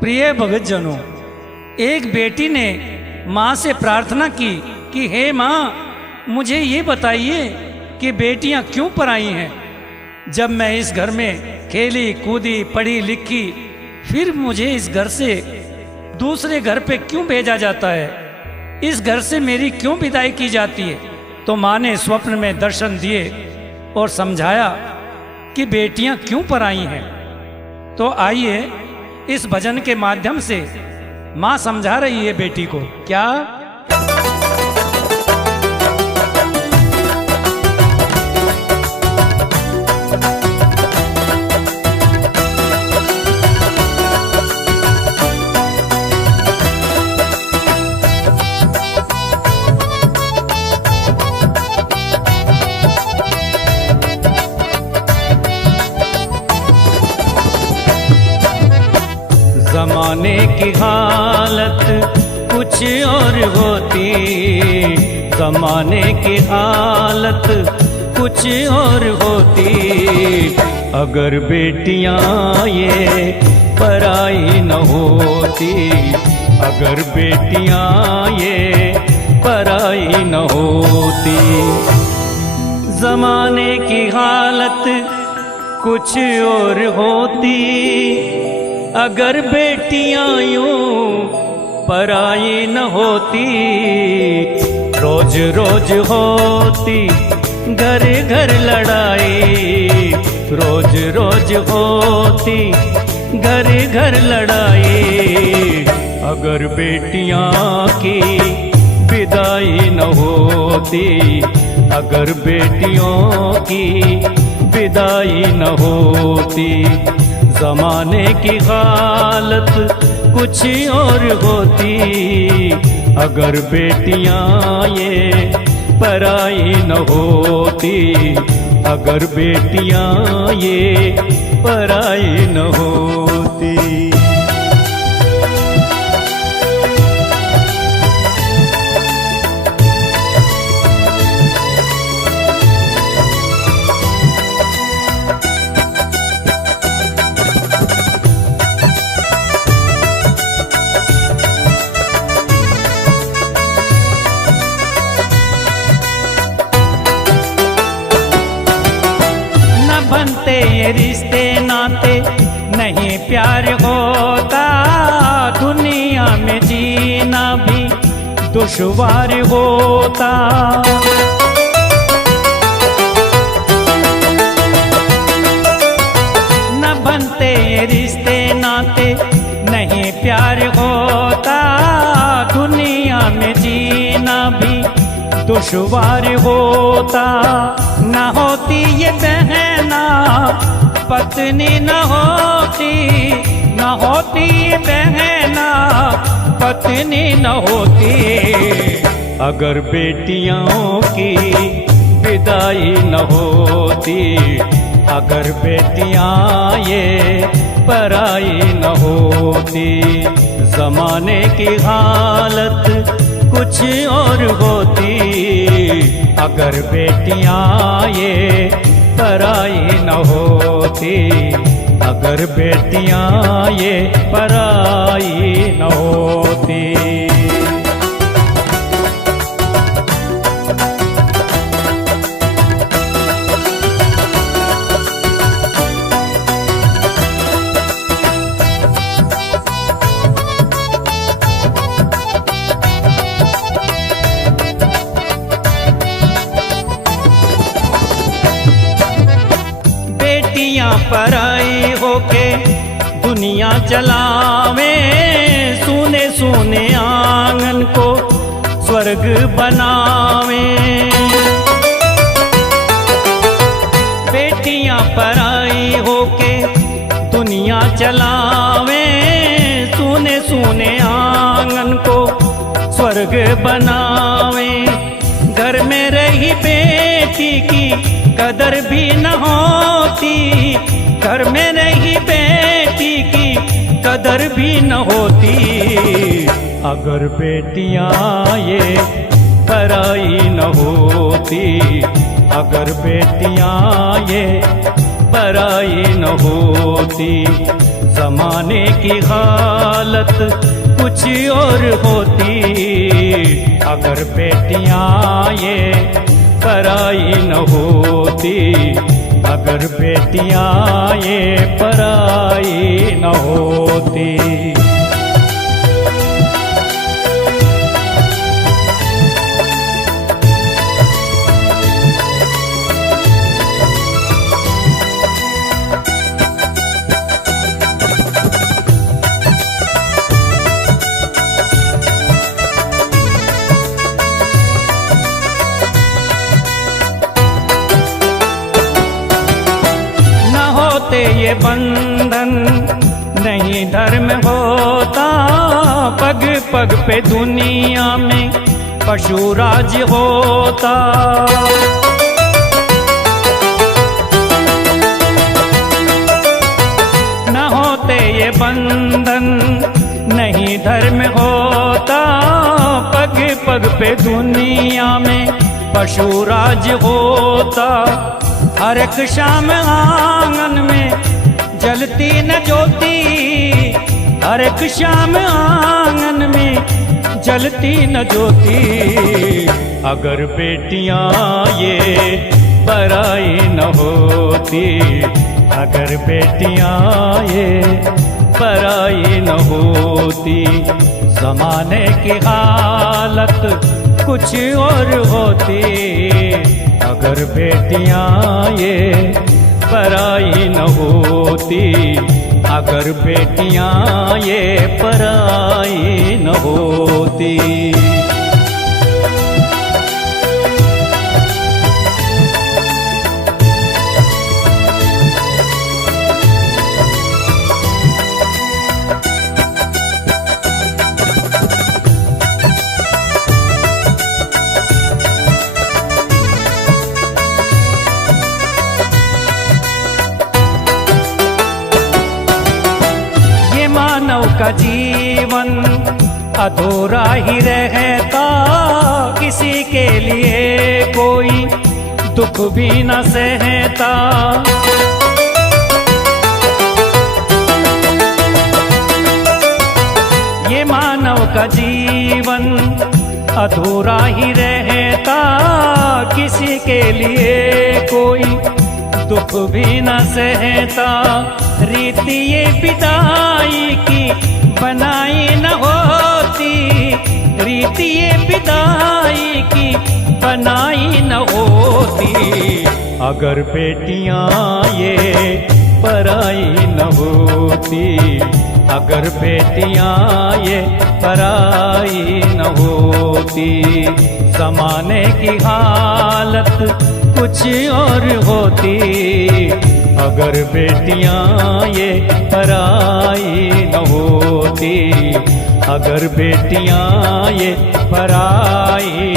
प्रिय भगतजनों, एक बेटी ने माँ से प्रार्थना की कि हे माँ, मुझे ये बताइए कि बेटियाँ क्यों पराई हैं। जब मैं इस घर में खेली कूदी पढ़ी लिखी, फिर मुझे इस घर से दूसरे घर पे क्यों भेजा जाता है, इस घर से मेरी क्यों विदाई की जाती है। तो माँ ने स्वप्न में दर्शन दिए और समझाया कि बेटियां क्यों पराई हैं। तो आइए इस भजन के माध्यम से माँ समझा रही है बेटी को। क्या? ज़माने की हालत कुछ और होती, ज़माने की हालत कुछ और होती, अगर बेटियां ये पराई न होती, अगर बेटियां ये पराई न होती। ज़माने की हालत कुछ और होती, अगर बेटियां यूं पराई न होती। रोज रोज होती घर घर लड़ाई, रोज रोज होती घर घर लड़ाई, अगर बेटियां की विदाई न होती, अगर बेटियों की विदाई न होती। ज़माने की हालत कुछ और होती, अगर बेटियां ये पराई न होती, अगर बेटियां ये पराई न होती। ये रिश्ते नाते नहीं प्यार होता, दुनिया में जीना भी दुश्वार होता। न बनते ये रिश्ते नाते नहीं प्यार होता, दुनिया में जीना भी दुश्वार होता। न होती ये बहना पत्नी न होती, न होती ये बहना पत्नी न होती, अगर बेटियों की विदाई न होती, अगर बेटियां ये पराई न होती। ज़माने की हालत कुछ और होती, अगर बेटियां ये पराई न होती, अगर बेटियां ये पराई न होती। पराई होके दुनिया चलावे, सुने सुने आंगन को स्वर्ग बनावे। बेटियां पराई होके दुनिया चलावे, सुने सुने आंगन को स्वर्ग बनावे। घर में रही बेटी की कदर भी न होती, घर में रही बेटी की कदर भी न होती, अगर बेटियां ये पराई न होती, अगर बेटियां ये पराई न होती। जमाने की हालत कुछ और होती, अगर बेटियां ये पराई न होती, अगर बेटियां ये पराई न होती। ये बंधन नहीं धर्म होता, पग पग पे दुनिया में पशु राज होता। न होते ये बंधन नहीं धर्म होता, पग पग पे दुनिया में पशु राज होता। हर एक शाम आंगन में जलती न ज्योति, हर एक शाम आंगन में जलती न ज्योति, अगर बेटियां ये पराई न होती, अगर बेटियां ये पराई न होती। ज़माने की हालत कुछ और होती, अगर बेटियां ये पराई न होती, अगर बेटियां ये पराई न होती। का जीवन अधूरा ही रहता, किसी के लिए कोई दुख भी न सहता। ये मानव का जीवन अधूरा ही रहता, किसी के लिए कोई दुख भी न सहता। रीति ये विदाई की बनाई न होती, रीति ये विदाई की बनाई न होती, अगर बेटियां ये पराई न होती, अगर बेटियां ये पराई न होती। ज़माने की हालत कुछ और होती, अगर बेटियां ये पराई न होती, अगर बेटियां ये पराई